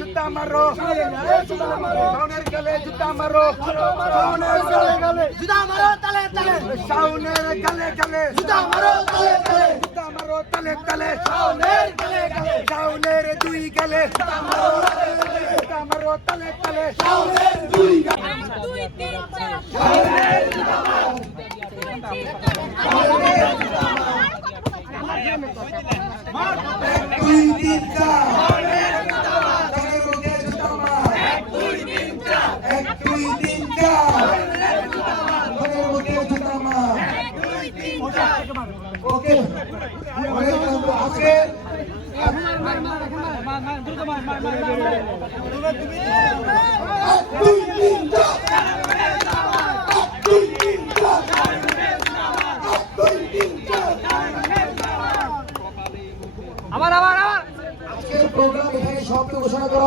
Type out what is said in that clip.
জুতা মারো শাওনের গলে জুতা মারো শাওনের গলে জুতা মারো তালে তালে শাওনের গলে গলে জুতা মারো তালে তালে জুতা মারো তালে তালে শাওনের গলে গলে শাওনের দুই গলে জুতা মারো তালে তালে শাওনের দুই গলে 1 2 3 4 শাওনের জুতা মারো শাওনের জুতা মারো 2 3 4 ওকে আজকে আজকের প্রোগ্রাম এখানে সমাপ্ত ঘোষণা করা